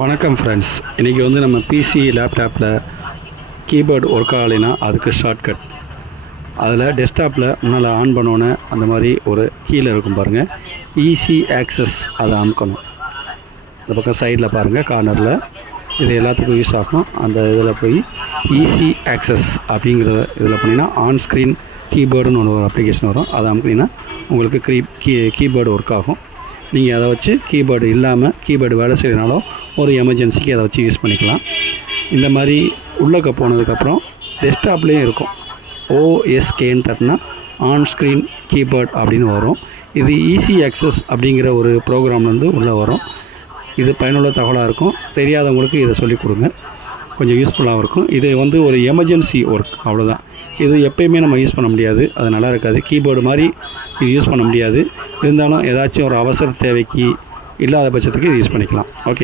வணக்கம் ஃப்ரெண்ட்ஸ். இன்றைக்கி நம்ம பிசி லேப்டாப்பில் கீபோர்டு ஒர்க் ஆகலைன்னா அதுக்கு ஷார்ட்கட். அதில் டெஸ்க்டாப்பில் முன்னால் ஆன் பண்ணோன்னே அந்த மாதிரி ஒரு கீழே இருக்கும் பாருங்கள், ஈஸி ஆக்சஸ். அதை அமுக்கணும். இந்த பக்கம் சைடில் பாருங்கள் கார்னரில். இது எல்லாத்துக்கும் யூஸ் ஆகும். அந்த இதில் போய் ஈஸி ஆக்சஸ் அப்படிங்கிற இதில் பண்ணிங்கன்னா ஆன் ஸ்க்ரீன் கீபோர்டுன்னு ஒரு அப்ளிகேஷன் வரும். அதை அமுக்கிங்கன்னா உங்களுக்கு கீபோர்டு ஒர்க் ஆகும். நீங்கள் அதை வச்சு கீபோர்டு இல்லாமல் கீபோர்டு வேலை செய்யறதுனாலும் ஒரு எமர்ஜென்சிக்கு அதை வச்சு யூஸ் பண்ணிக்கலாம். இந்த மாதிரி உள்ளக்க போனதுக்கப்புறம் டெஸ்க்டாப்லேயும் இருக்கும். ஓஎஸ்கேன்னு தட்டினா ஆன் ஸ்க்ரீன் கீபோர்ட் அப்படின்னு வரும். இது ஈஸி ஆக்சஸ் அப்படிங்கிற ஒரு ப்ரோக்ராம்லேருந்து உள்ளே வரும். இது பயனுள்ள தகவலாக இருக்கும். தெரியாதவங்களுக்கு இதை சொல்லிக் கொடுங்க, கொஞ்சம் யூஸ்ஃபுல்லாகவும் இருக்கும். இது ஒரு எமர்ஜென்சி ஒர்க், அவ்வளோதான். இது எப்போயுமே நம்ம யூஸ் பண்ண முடியாது, அது நல்லா இருக்காது. கீபோர்டு மாதிரி இது யூஸ் பண்ண முடியாது. இருந்தாலும் ஏதாச்சும் ஒரு அவசர தேவைக்கு இல்லாத பட்சத்துக்கு இது யூஸ் பண்ணிக்கலாம். ஓகே.